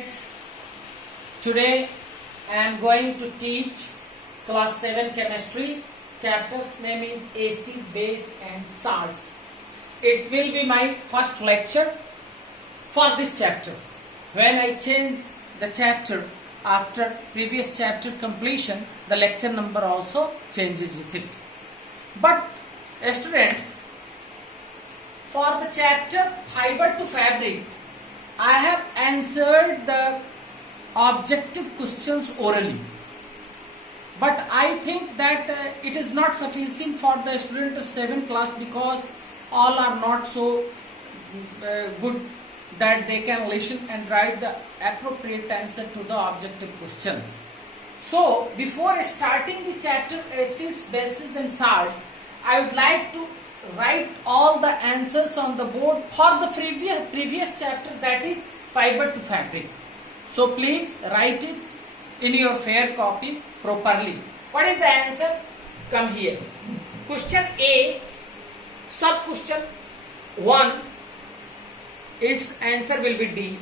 Friends, today I am going to teach class 7 chemistry. Chapter's name is acid, base and salts. It will be my first lecture for this chapter. When I change the chapter after previous chapter completion, the lecture number also changes with it. But students, for the chapter fiber to fabric, I have answered the objective questions orally. But I think that it is not sufficient for the student of 7th class because all are not so good that they can listen and write the appropriate answer to the objective questions. So, before starting the chapter acids, bases and salts, I would like to write all the answers on the board for the previous chapter, that is fiber to fabric. So please write it in your fair copy properly. What is the answer? Come here. Question A, sub question 1, its answer will be D.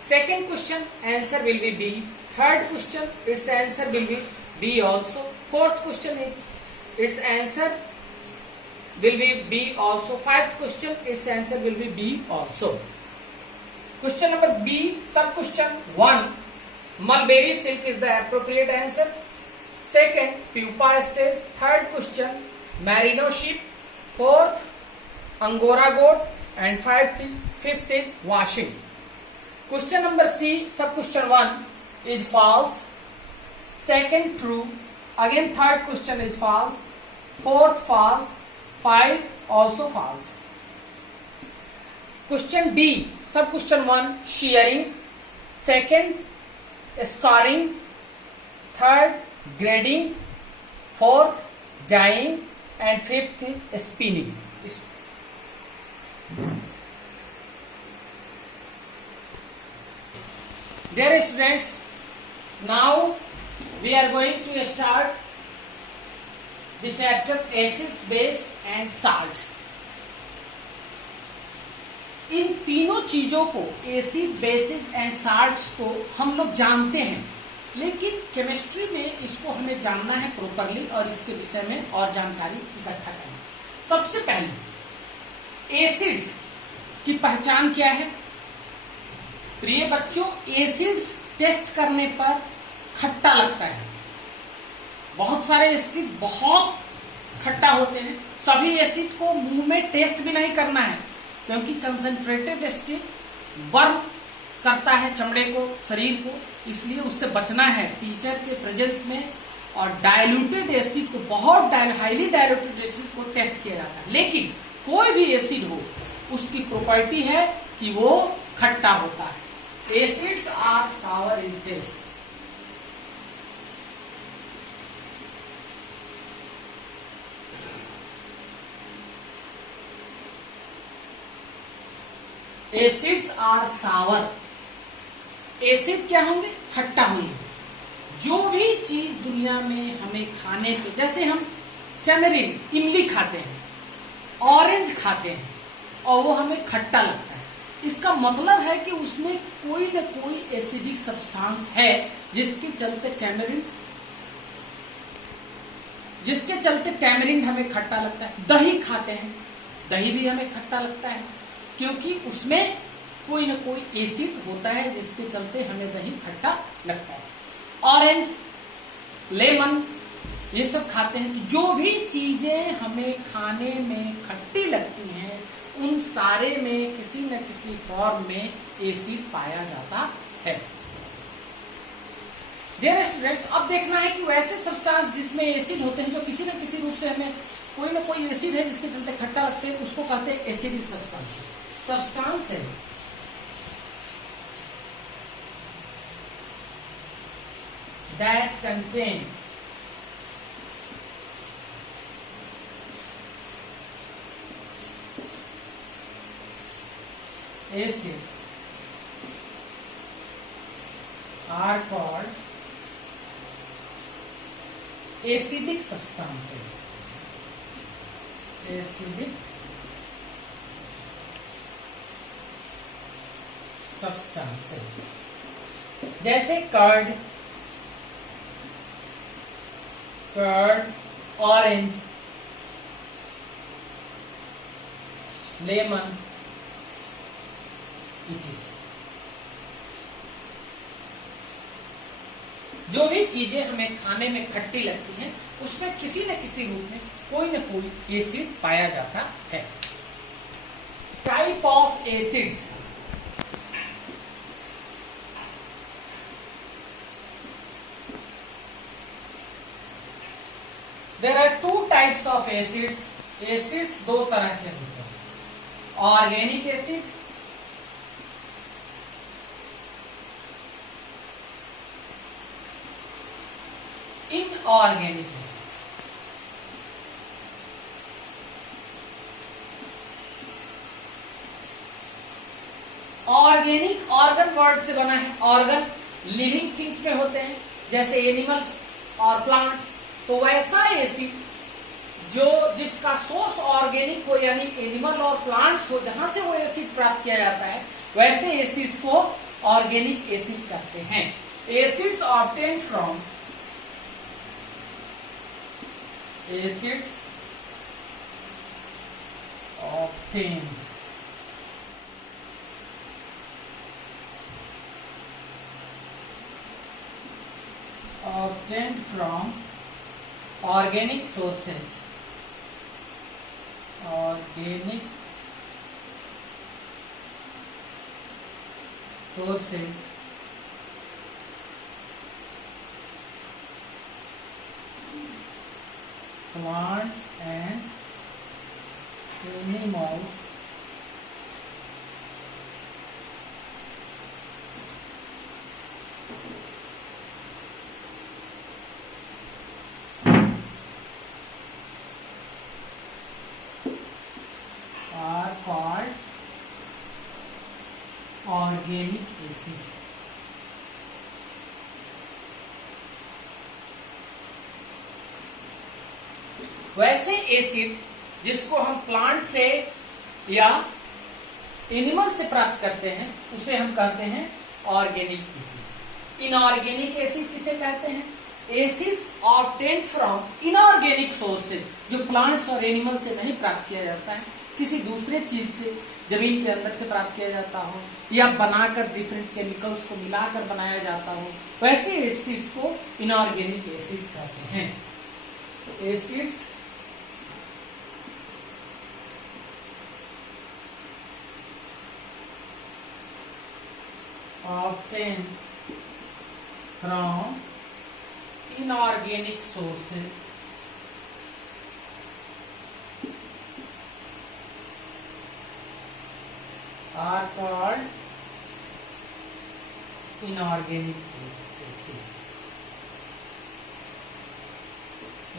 Second question, answer will be B. Third question, its answer will be B also. Fourth question, its answer will be B also. Fifth question, its answer will be B also. Question number B, sub question 1, mulberry silk is the appropriate answer. Second, pupa stage. Third question, merino sheep. Fourth, angora goat. And fifth is washing. Question number C, sub question 1 is false. Second, true. Again, third question is false. Fourth, false. 5 also false. Question D, sub question 1, shearing. Second, scoring. Third, grading. Fourth, dyeing. And fifth is spinning. Dear students, now we are going to start the chapter acids, base and salts. इन तीनों चीजों को, acid, basis and salts को हम लोग जानते हैं, लेकिन chemistry में इसको हमें जानना है प्रॉपरली और इसके विषय में और जानकारी इकट्ठा करना। सबसे पहले एसिड्स की पहचान क्या है? प्रिय बच्चों, एसिड्स टेस्ट करने पर खट्टा लगता है। बहुत सारे एसिड बहुत खट्टा होते हैं। सभी एसिड को मुंह में टेस्ट भी नहीं करना है, क्योंकि कंसंट्रेटेड एसिड बर्न करता है चमड़े को, शरीर को, इसलिए उससे बचना है टीचर के प्रेजेंस में। और डाइल्यूटेड एसिड को, बहुत हाईली डाइल्यूटेड एसिड को टेस्ट किया जाता है। लेकिन कोई भी एसिड हो, उसकी प्रॉपर्टी है कि वो खट्टा होता है। Acids are sour in taste. Acids are sour. Acid क्या होंगे? खट्टा होंगे। जो भी चीज दुनिया में हमें खाने पे, जैसे हम टैमरिन, इमली खाते हैं, ऑरेंज खाते हैं और वो हमें खट्टा लगता है, इसका मतलब है कि उसमें कोई न कोई एसिडिक सब्सटेंस है जिसके चलते टैमरिन हमें खट्टा लगता है। दही खाते हैं, दही भी हमें खट्टा लगता है क्योंकि उसमें कोई न कोई एसिड होता है जिसके चलते हमें दही खट्टा लगता है। ऑरेंज, लेमन, ये सब खाते हैं। जो भी चीजें हमें खाने में खट्टी लगती हैं, उन सारे में किसी न किसी फॉर्म में एसिड पाया जाता है। डियर स्टूडेंट्स, अब देखना है कि वैसे सब्सटेंस जिसमें एसिड होते हैं, जो किसी न किसी रूप से हमें कोई न कोई एसिड है जिसके चलते खट्टा लगते हैं, उसको कहते हैं एसिडिक सब्सटेंस है that contain acids are called acidic substances. Acidic substances. जैसे कर्ड, ऑरेंज, लेमन, इटिस। जो भी चीजें हमें खाने में खट्टी लगती हैं उसमें किसी न किसी रूप में कोई न कोई एसिड पाया जाता है। Type of acids. There are two types of acids. Acids दो तरह के होते हैं, organic acid inorganic acid. Organic organ word से बना है। ऑर्गन लिविंग थिंग्स में होते हैं जैसे एनिमल्स और प्लांट्स। तो वैसा एसिड जो जिसका सोर्स ऑर्गेनिक हो यानी एनिमल और प्लांट्स हो, जहां से वो एसिड प्राप्त किया जाता है, वैसे एसिड्स को ऑर्गेनिक एसिड्स कहते हैं। Acids obtain from acids obtained from organic sources, plants and animals are called organic acid. वैसे एसिड जिसको हम प्लांट से या एनिमल से प्राप्त करते हैं उसे हम कहते हैं ऑर्गेनिक एसिड। इनऑर्गेनिक एसिड किसे कहते हैं? Acids obtained from inorganic sources, जो प्लांट्स और एनिमल से नहीं प्राप्त किया जाता है, किसी दूसरे चीज से, जमीन के अंदर से प्राप्त किया जाता हो या बनाकर डिफरेंट केमिकल्स को मिलाकर बनाया जाता हो, वैसे एसिड्स को इनऑर्गेनिक एसिड्स कहते हैं। Acids obtained from inorganic sources are called inorganic acid.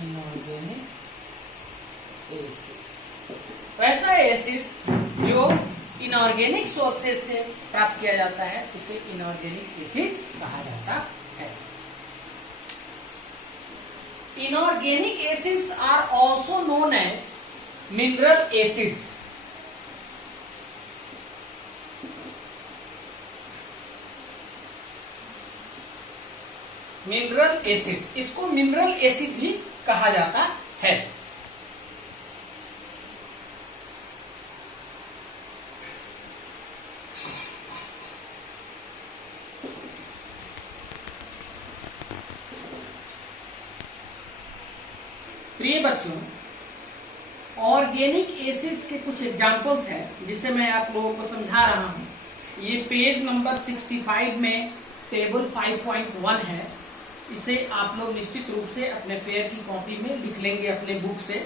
Inorganic acids. वैसा एसिड्स जो इनऑर्गेनिक सोर्सेज से प्राप्त किया जाता है उसे इनऑर्गेनिक एसिड कहा जाता है। Inorganic acids are also known as mineral acids. Mineral acids, इसको मिनरल एसिड भी कहा जाता है। प्रिय बच्चों, ऑर्गेनिक एसिड्स के कुछ एग्जांपल्स हैं जिसे मैं आप लोगों को समझा रहा हूं। ये पेज नंबर 65 में टेबल 5.1 है। इसे आप लोग निश्चित रूप से अपने फेयर की कॉपी में लिख लेंगे अपने बुक से।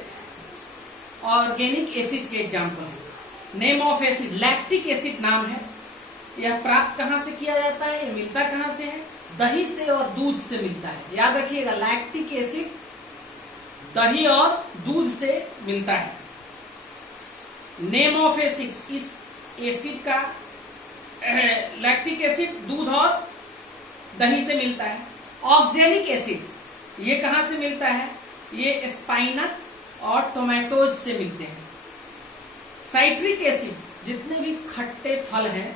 ऑर्गेनिक एसिड के example. Name of acid, lactic acid नाम है। यह प्राप्त कहां से किया जाता है, यह मिलता कहां से है? दही से और दूध से मिलता है। याद रखिएगा, लैक्टिक एसिड दही और दूध से मिलता है। नेम ऑफ एसिड, इस एसिड का लैक्टिक एसिड दूध और दही से मिलता है। ऑक्जेलिक एसिड, ये कहां से मिलता है? ये स्पाइनक और टोमेटोज से मिलते हैं। साइट्रिक एसिड, जितने भी खट्टे फल हैं,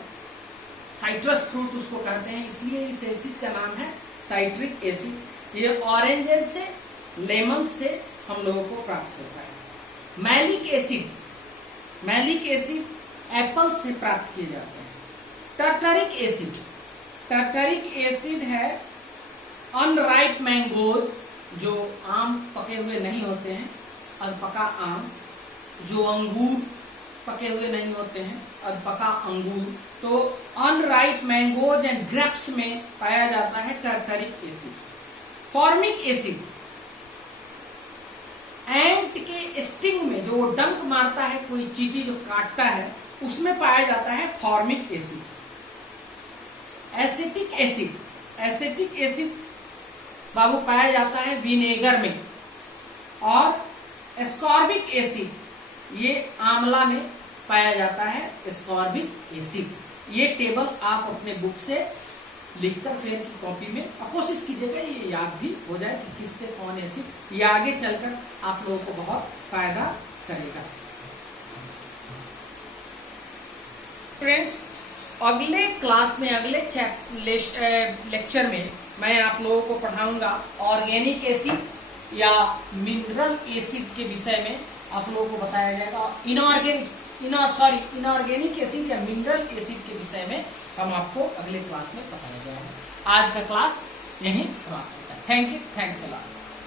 साइट्रस फ्रूट उसको कहते हैं, इसलिए इस एसिड का नाम है साइट्रिक एसिड। ये ऑरेंजेस से, लेमन से हम लोगों को प्राप्त होता है। मैलिक एसिड एप्पल से प्राप्त किए जाते हैं। टर्टरिक एसिड है अनराइप मैंगोज, जो आम पके हुए नहीं होते हैं, अधपका आम, जो अंगूर पके हुए नहीं होते हैं, अधपका अंगूर, तो अनराइप मैंगोज एंड ग्रेप्स में पाया जाता है टर्टरिक एसिड। फॉर्मिक एसिड एंट के स्टिंग में, जो डंक मारता है, कोई चींटी जो काटता है, उसमें पाया जाता है फॉर्मिक एसिड। एसिटिक एसिड बाबू पाया जाता है विनेगर में। और एस्कॉर्बिक एसिड ये आंवला में पाया जाता है, एस्कॉर्बिक एसिड। ये टेबल आप अपने बुक से लिखकर फेयर की कॉपी में, और कोशिश कीजिएगा ये याद भी हो जाए कि किससे कौन एसिड, ये आगे चलकर आप लोगों को बहुत फायदा करेगा। फ्रेंड्स, अगले क्लास में, अगले लेक्चर में मैं आप लोगों को पढ़ाऊंगा ऑर्गेनिक एसिड या मिनरल एसिड के विषय में। आप लोगों को बताया जाएगा इनऑर्गेनिक एसिड या मिनरल एसिड के विषय में हम आपको अगले क्लास में बताया जाएगा। आज का क्लास यहीं समाप्त होता है। Thank you, thanks a lot.